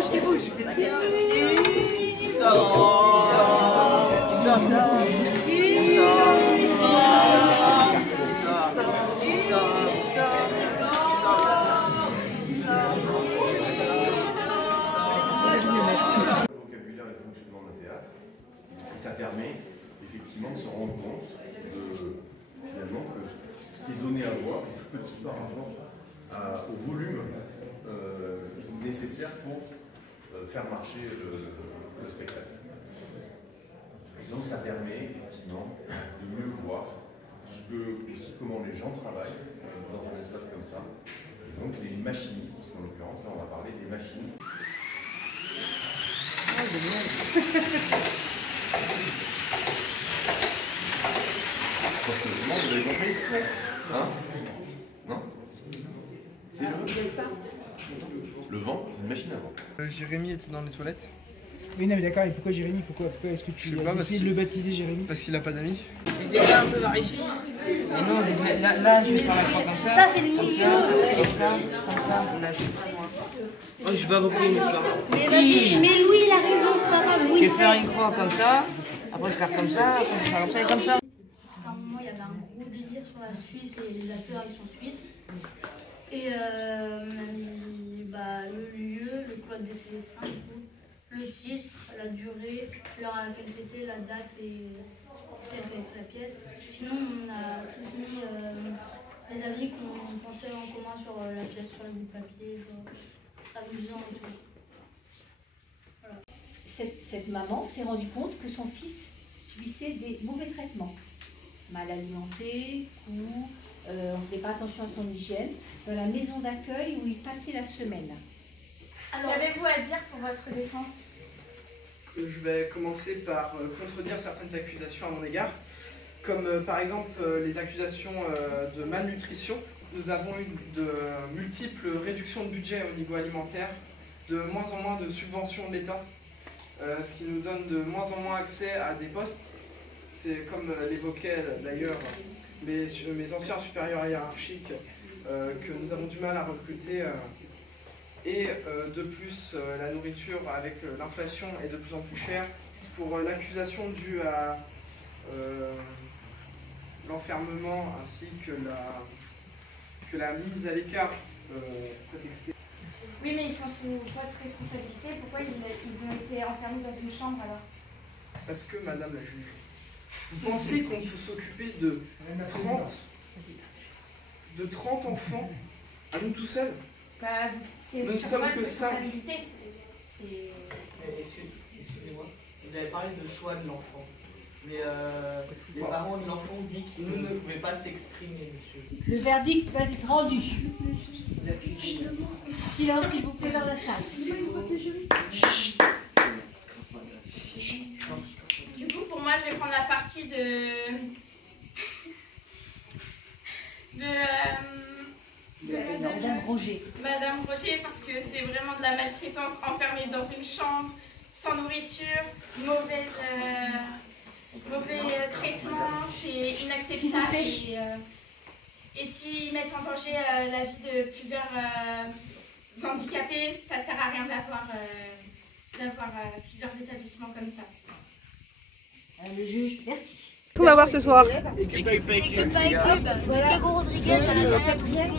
Ça permet effectivement de se rendre compte finalement que ce qui est donné à voir est tout petit par rapport au volume nécessaire pour faire marcher le spectacle. Donc ça permet effectivement de mieux voir aussi comment les gens travaillent dans un espace comme ça. Et donc les machinistes, parce qu'en l'occurrence là on va parler des machinistes. Vous avez compris? Hein? Non? C'est le vent, c'est une machine à vent. Jérémy était dans les toilettes. Oui, non, mais d'accord, et pourquoi Jérémy? Pourquoi est-ce que tu as essayé de le baptiser Jérémy? Parce qu'il a pas d'amis. Il est déjà un peu par ici. Mais non, là je vais faire la croix comme ça. Ça c'est le milieu. Comme ça. Là je vais faire moi. Oh, j'ai pas compris, mais c'est pas grave. Mais Louis il a raison, c'est pas grave. Je vais faire une croix comme ça, après je vais faire comme ça, après je vais faire comme ça et comme ça. Parce qu'à un moment il y avait un gros délire sur la Suisse et les acteurs ils sont suisses. Et on a mis le lieu, le code des Célestins, du coup, le titre, la durée, l'heure à laquelle c'était, la date et avec la pièce. Sinon on a tous mis les avis qu'on pensait en commun sur la pièce, sur le bout de papier, genre amusant et tout. Voilà. Cette maman s'est rendue compte que son fils subissait des mauvais traitements. Mal alimenté, coups, on ne faisait pas attention à son hygiène, dans la maison d'accueil où il passait la semaine. Alors, qu'avez-vous à dire pour votre défense? Je vais commencer par contredire certaines accusations à mon égard, comme par exemple les accusations de malnutrition. Nous avons eu de multiples réductions de budget au niveau alimentaire, de moins en moins de subventions de l'État, ce qui nous donne de moins en moins accès à des postes. C'est comme l'évoquaient d'ailleurs mes anciens supérieurs hiérarchiques que nous avons du mal à recruter. Et de plus, la nourriture avec l'inflation est de plus en plus chère. Pour l'accusation due à l'enfermement ainsi que la mise à l'écart prétextée. Oui, mais ils sont sous votre responsabilité. Pourquoi ils ont été enfermés dans une chambre alors? Parce que, madame la juge, vous pensez qu'on peut s'occuper de 30 enfants à nous tout seuls? C'est nous ne sur sommes votre que 5. responsabilité. Excusez-moi, vous avez parlé de choix de l'enfant. Mais les parents de l'enfant ont dit que nous ne pouvions pas s'exprimer, monsieur. Le verdict va être rendu. Silence, s'il vous plaît, dans la salle. Du coup, pour moi, je vais prendre la partie Madame Roger. Madame Roger, parce que c'est vraiment de la maltraitance, enfermée dans une chambre, sans nourriture, mauvais traitement, c'est inacceptable. Et s'ils mettent en danger la vie de plusieurs handicapés, ça ne sert à rien d'avoir plusieurs établissements comme ça. Le juge, merci. On va voir ce soir. Équipe Diego Rodriguez à la dernière tribune.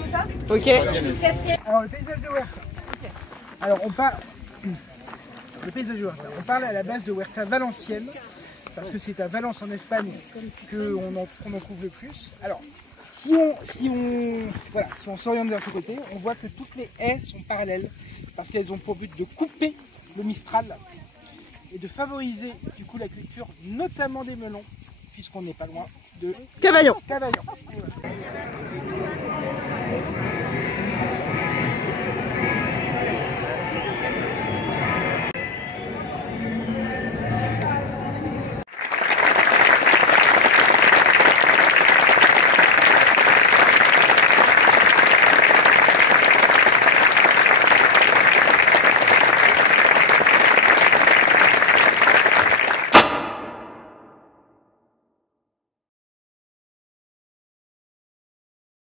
Ok. Alors, le paysage de Huerta. Alors, on parle. Le paysage de Huerta. On parle à la base de Huerta valencienne, parce que c'est à Valence en Espagne qu'on en trouve le plus. Alors, si on s'oriente vers ce côté, on voit que toutes les haies sont parallèles, parce qu'elles ont pour but de couper le Mistral et de favoriser du coup la culture, notamment des melons, puisqu'on n'est pas loin de Cavaillon. Cavaillon.